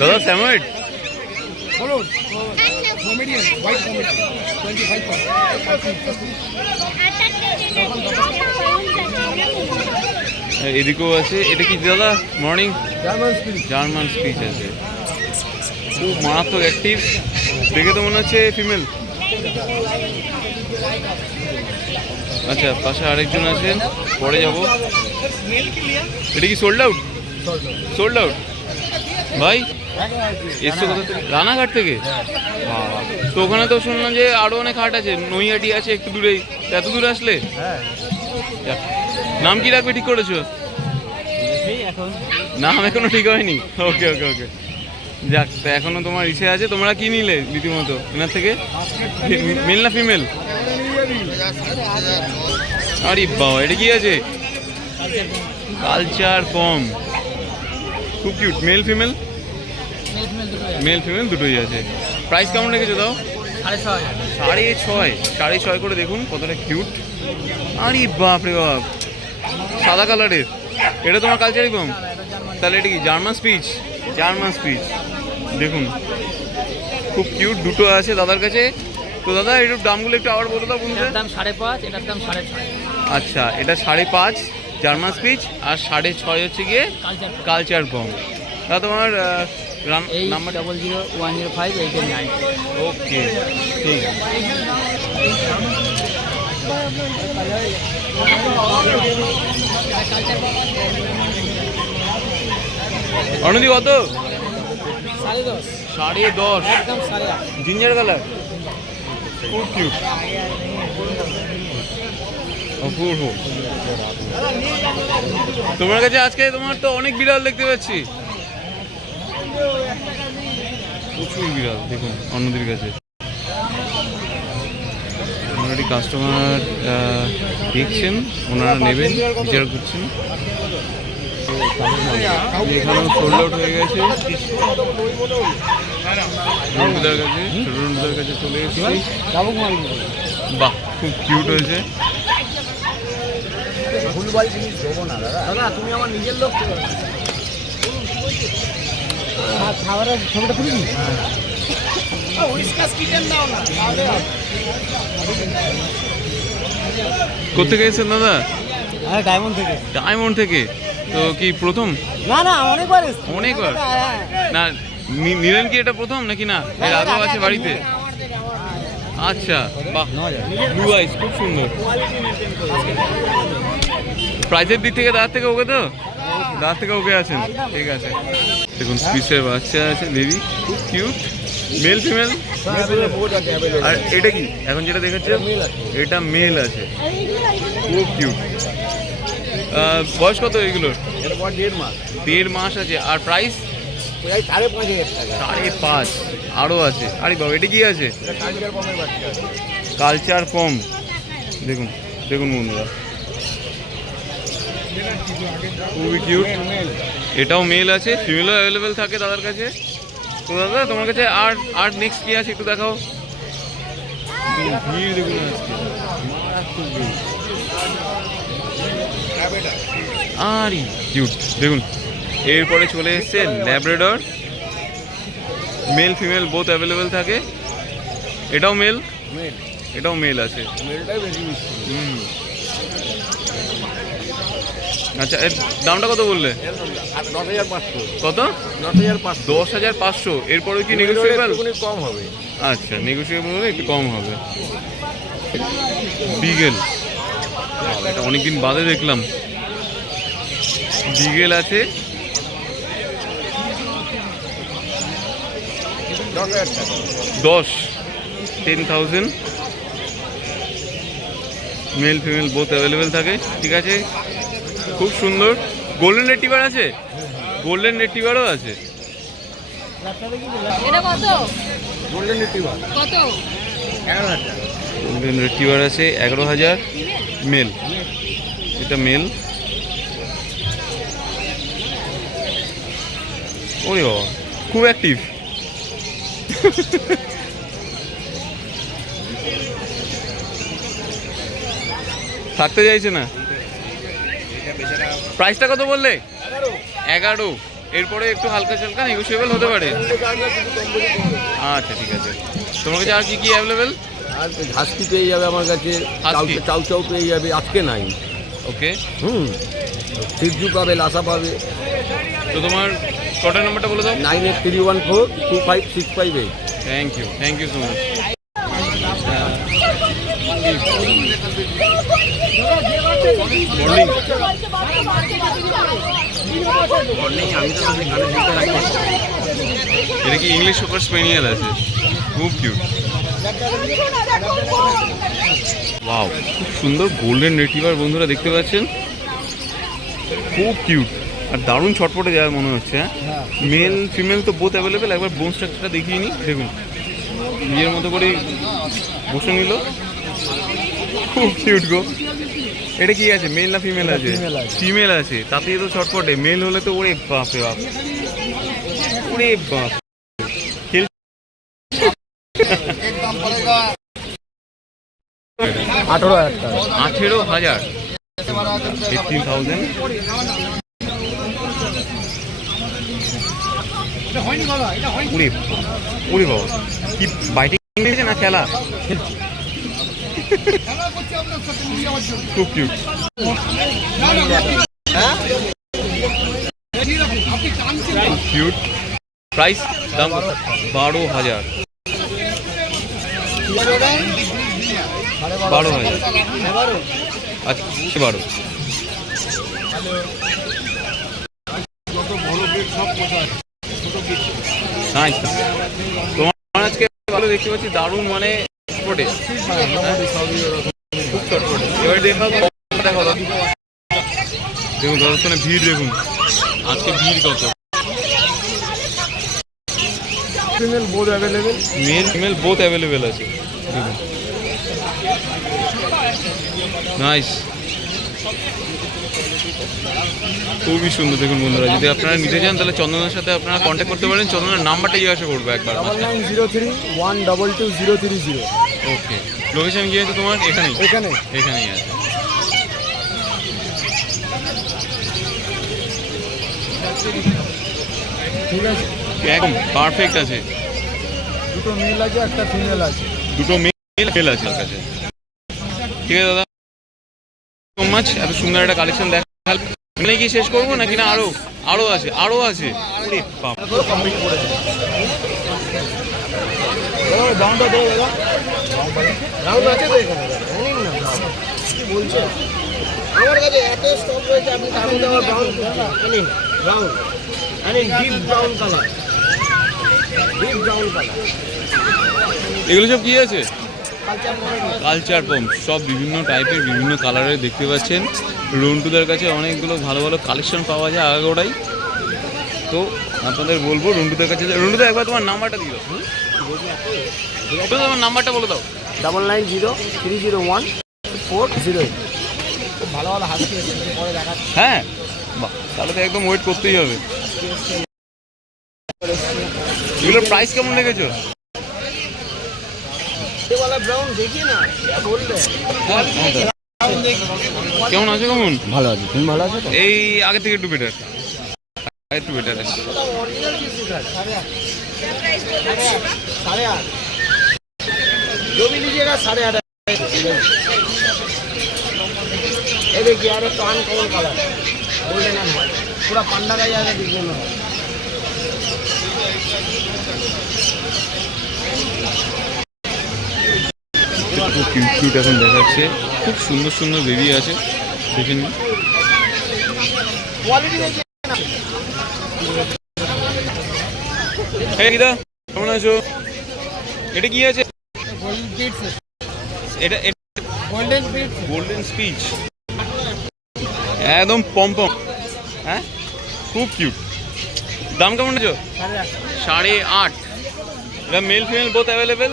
দাদা স্যামোয়েড এদিকেও আছে। এটা কি দাদা? মর্নিং জার্মান স্পিচ আছে, খুব মারাত্মক অ্যাক্টিভ। দেখে তো মনে হচ্ছে ফিমেল। আচ্ছা, পাশে আরেকজন আছেন, পরে যাব। এটা কি সোল্ড আউট? সোল্ড আউট ভাই? এসছো কোথা থেকে? রানাঘাট থেকে? তো ওখানে তো শুনলাম যে আরো অনেক হাট আছে, নৈহাটি আছে একটু দূরেই, এত দূরে আসলে? নাম কি রাখবে ঠিক করেছো? নাম এখনো ঠিক হয়নি? ওকে ওকে ওকে, যাক। তা এখনো তোমার ইচ্ছে আছে। তোমরা কি নিলে রীতিমতো এনার থেকে? মেল না ফিমেল? আরে বাবা, এটা কি আছে? কালচার কম, খুব cute. Male female? Male female দুটোই আছে। প্রাইস কেমন রেখেছো দাও? 6.5। 6.5 করে দেখুন কতটা কিউট। আরে বাপ রে বাপ, সাদা কালারের। এটা তোমার কালচারই কম? তাহলে এটা কি জার্মান স্পিচ? জার্মান স্পিচ দেখুন, খুব কিউট। দুটো আছে দাদার কাছে। তো দাদা একটু দামগুলো একটু আবার বলে দাও বন্ধুদের। দাম 5.5, এটার দাম 6.5। আচ্ছা, এটা 5.5 জার্মান স্পিচ, আর 6.5 হচ্ছে গিয়ে কালচার কম। তা তোমার নাম্বার? 00105889। ওকে, ঠিক আছে। অনুদি কত? 10.5। একদম 8.5। জিঞ্জার কালার, খুব কিউট, অপূর্ব। তোমার কাছে আজকে তোমার তো অনেক বিড়াল দেখতে পাচ্ছি, প্রচুর বিড়াল। দেখুন অন্যদের কাছে অলরেডি কাস্টমার দেখছেন, ওনারা নেবেন, বিচার করছেন। এখানেও সোল্ড আউট হয়ে গেছে। রুন্টুদার কাছে, ছোট রুন্টুদার কাছে চলে এসেছি। বাহ, খুব কিউট হয়েছে। ভুলভাল জিনিস দেবো না দাদা, তুমি আমার নিজের লোক। খাবারের ছবিটা তুলি। কোথেকে এসেছেন দাদা? ডায়মন্ড থেকে। ডায়মন্ড থেকে? তো কি প্রথম? না না, অনেকবার এসেছি। অনেকবার? না, নিলেন কি এটা প্রথম নাকি না এর আগেও আছে বাড়িতে? আচ্ছা, বাহ, ব্লু আইস, খুব সুন্দর। প্রাইজের দিক থেকে দাঁড় থেকে ওকে? তো দাঁড় থেকে ওকে আছেন, ঠিক আছে। দেখুন স্পিচের বাচ্চা আছে, বেবি, খুব কিউট। Male female? আর এটা কি এখন যেটা দেখাচ্ছে? এটা মেল আছে, খুব কিউট। বয়স কত এগুলোর? 1.5 মাস আছে। আর প্রাইস? 5.5। আরও আছে। আরে বাবা, এটা কি আছে? কালচার কম। দেখুন দেখুন বন্ধুরা, খুবই কিউট। এটাও মেল আছে, ফিমেলও অ্যাভেলেবেল থাকে দাদার কাছে। তো দাদা তোমার কাছে আর নেক্সট কি আছে একটু দেখাও। ভিড় দেখুন আজকে, মারাত্মক ভিড়। আরে কিউট, দেখুন। এরপরে চলে এসছে Labrador, mail female both available থাকে। এটাও মেল? এটাও মেল আছে। আচ্ছা, এর দামটা কত বললে? 10,500। কত? 10,500। এরপরে কি নেগোসিয়েবল? কম হবে। আচ্ছা, নেগোসিয়েবল হলে একটু কম হবে। বিগেল, এটা অনেকদিন বাদে দেখলাম। বিগেল আছে, 10,000। মেল ফিমেল বোথ অ্যাভেলেবেল থাকে, ঠিক আছে, খুব সুন্দর। গোল্ডেন রেট্রিভার আছে? গোল্ডেন রেট্রিভারও আছে। এটা কত? গোল্ডেন রিট্রিভার কত? 11,000। গোল্ডেন রেট্রিভার আছে 11,000, মেল। এটা মেল। ওরে বাবা, খুব অ্যাক্টিভ। থাকতে চাইছে না। প্রাইসটা কত বললে? 11। এরপরে একটু হালকা চালকা নেগোসিয়েবল হতে পারে। আচ্ছা ঠিক আছে, তোমার কাছে আর কি কি অ্যাভেলেবেল? আর হাস্কি পেয়ে যাবে আমার কাছে, হাস্কি? চাউ চাউ পেয়ে যাবে, আজকে নাই। ওকে, সিজু পাবে, লাসা পাবে। তো তোমার কটার নাম্বারটা বলে দাও। 9831425658। Thank you so much. Morning, এটা কি ইংলিশ সুপার স্পেনিয়াল আছে, খুব কিউট। ওয়াও, খুব সুন্দর গোল্ডেন রিট্রিভার বন্ধুরা দেখতে পাচ্ছেন, খুব কিউট আর দারুণ ছটপটে যায় মনে হচ্ছে। হ্যাঁ, মেল ফিমেল তো বোথ অ্যাভেলেবেল। একবার বোন স্ট্রাকচারটা দেখিয়ে নিই, দেখুন নিজের মতো করে বসে নিল, খুব কিউট গো। এটা কি আছে, মেল না ফিমেল আছে? ফিমেল আছে, তাতেই তো ছটপটে। মেল হলে তো ওরে বাপরে বাপ, ওরে বাপ। 18,000, 18,000। উড়ে উড়ে বাবা, কি বাইটিং না খেলা, খুব কিউট। কিউট। প্রাইস দাম 12,000, 12,000। আচ্ছা 12। নাইস। তোমার আজকে ভালো দেখতে পাচ্ছি, দারুণ মানে চটপটে, খুব চটপটে। এবার দেখাও, দেখুন দর্শনে ভিড় দেখুন, আজকে ভিড় কত। Female both available, mail female both available আছে, দেখুন। নাইস, খুবই সুন্দর দেখুন বন্ধুরা। যদি আপনারা নিতে চান তাহলে চন্দনের সাথে আপনারা কন্ট্যাক্ট করতে পারেন। চন্দনের নাম্বারটা জিজ্ঞাসা করবো একবার। 9903122030। ওকে, লোকেশন কি আছে তোমার? এখানেই আছে। ঠিক আছে, একদম পারফেক্ট আছে। দুটো মেল আছে, একটা ফিমেল আছে। দুটো মেল ফেল আছে ওর কাছে। ঠিক আছে দাদা, সো মাচ। এত সুন্দর একটা কালেকশন দেখাল। মানে কি শেষ করবো নাকি না আরো আছে? ওরে বাপ, কমপ্লিট করে দেন। দামটা দেবো দাদা, রাউন্ড আছে তো এখানে? জানেন না কি বলছে, আমার কাছে এত স্টক রয়েছে। আপনি দামে দেওয়ার ব্রাউন আনিন, ব্রাউন আনিন, ডিপ ব্রাউন কালার। এগুলো সব কি আছে? কালচার পম্প, সব বিভিন্ন টাইপের বিভিন্ন কালারের দেখতে পাচ্ছেন। রন্টুদার কাছে অনেকগুলো ভালো ভালো কালেকশন পাওয়া যায় আগাগোড়াই। তো আপনাদের বলবো রন্টুদার কাছে, রন্টুদা একবার তোমার নাম্বারটা দিও। তোমার নাম্বারটা বলে দাও। 9903014408। খুব ভালো ভালো হাসি পরে দেখা। হ্যাঁ, বাহ, তাহলে তো একদম ওয়েট করতেই হবে। এগুলোর প্রাইস কেমন রেখেছো? ব্রাউন দেখি না বললে। কেমন আছে? কেমন? ভালো আছে, তুমি ভালো আছো তো? এই আগে থেকে একটু বেটার, একটু বেটার আছে। জমি लीजिएगा 8.5। ये देखिए यार, तो uncommon colour golden and white, पूरा पांडा का जाएगा दिखने में। খুব কিউট কিউট এখন দেখাচ্ছে, খুব সুন্দর সুন্দর বেবি আছে, দেখে নিন। क्वालिटी देखिए ना। হ্যাঁ গীতা, কেমন আছো? এটা কি আছে? गोल्डन बीट्स, এটা गोल्डन बीट्स। গোল্ডেন স্পিচ, একদম পম্পম। হ্যাঁ, খুব কিউট। দাম কেমন আছো? 8.5। এটা মেল ফিমেল বোথ অ্যাভেলেবেল,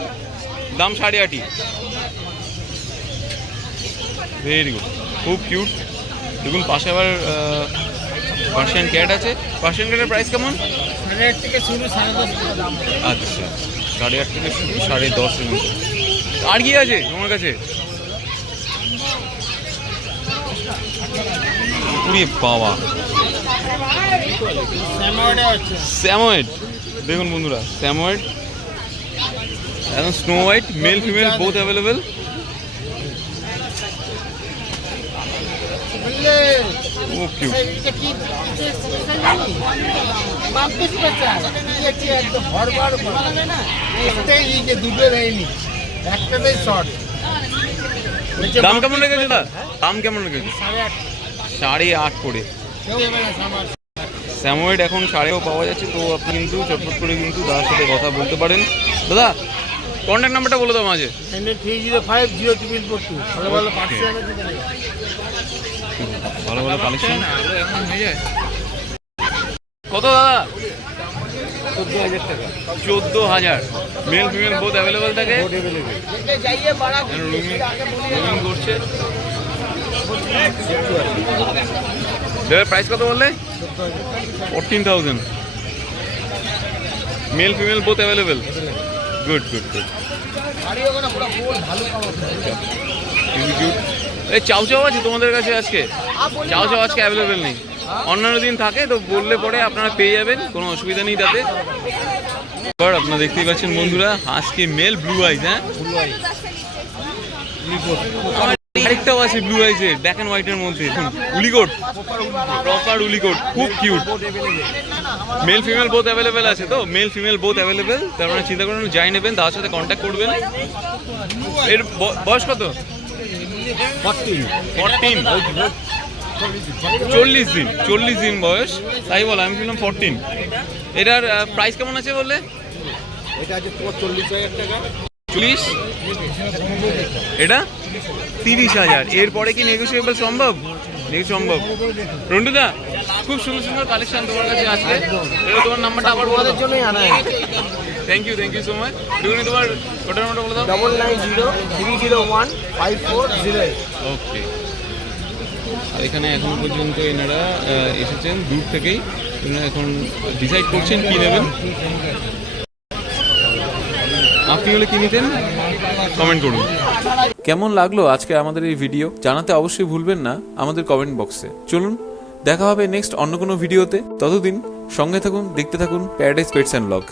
দাম 8.5। ভেরি গুড, খুব কিউট। দেখুন পাশে আবার পার্সিয়ান ক্যাট আছে। পার্সিয়ান ক্যাটের প্রাইস কেমন? 8.5 থেকে শুরু, 10.5 দাম। আচ্ছা, 8.5 থেকে শুরু, 10.5 এর মতো। আর কি আছে তোমার কাছে? উড়িয়ে বাবা, স্যামোয়েড দেখুন বন্ধুরা, স্যামোয়েড একদম snow white, male female both available. Oh cute. দাম কেমন রেখেছে দা? দাম কেমন রেখেছে? 8.5 করে। স্যামোয়েড এখন 8.5 পাওয়া যাচ্ছে, তো আপনি কিন্তু চটপট করে কিন্তু দাদার সাথে কথা বলতে পারেন। দাদা কন্ট্যাক্ট নাম্বারটা বলে দাও মাঝে। 305-042 ভালো ভালো পার্সেন্ট ভালো ভালো কালেকশন এখন হয়ে যায়। কত দাদা? 14,000 টাকা। 14,000 মেল ফিমেল বোথ অ্যাভেলেবেল থাকে। রুমিং করছে। প্রাইস কত বললে? 14,000 mail female both available. Good good good. এই চাউ চাউ আছে তোমাদের কাছে আজকে? চাউ চাউ আজকে অ্যাভেলেবেল নেই, অন্যান্য দিন থাকে, তো বললে পরে আপনারা পেয়ে যাবেন, কোনো অসুবিধা নেই তাতে। এবার আপনারা দেখতেই পাচ্ছেন বন্ধুরা, আজকে মেল ব্লু আইজ। হ্যাঁ আরেকটাও আছে ব্লু আইজের, ব্ল্যাক অ্যান্ড হোয়াইটের মধ্যে, উলিকোট, প্রপার উলিকোট, খুব cute. Mail female both available আছে তো, মেল ফিমেল বোথ অ্যাভেলেবেল, তার মানে চিন্তা করুন, যাই নেবেন তার সাথে কন্ট্যাক্ট করবেন। এর বয়স কত? 14। 40 দিন বয়স, তাই বলো, আমি বললাম 14। এটার প্রাইস কেমন আছে বললে? এটা আছে তোমার 40,000 টাকা। 40? এটা 30,000। এরপরে কি নেগোসিয়েবল সম্ভব? সম্ভব। রন্টুদা খুব সুন্দর সুন্দর কালেকশন তোমার কাছে আজকে, তোমার নাম্বারটা আবার বলে দাও। জন্যই আনা থ্যাংক ইউ সো মাচ। তুমি তোমার ওটার নাম্বারটা বলে দাও। 9903015408। ওকে। আর এখানে এখন পর্যন্ত এনারা এসেছেন দূর থেকেই, এনারা এখন ডিসাইড করছেন কি নেবেন। আপনি হলে কি নিতেন কমেন্ট করুন। কেমন লাগলো আজকে আমাদের এই ভিডিও জানাতে অবশ্যই ভুলবেন না আমাদের কমেন্ট বক্সে। চলুন দেখা হবে নেক্সট অন্য কোনো ভিডিওতে, ততদিন সঙ্গে থাকুন, দেখতে থাকুন প্যারাডাইস পেটস অ্যান্ড ব্লগ।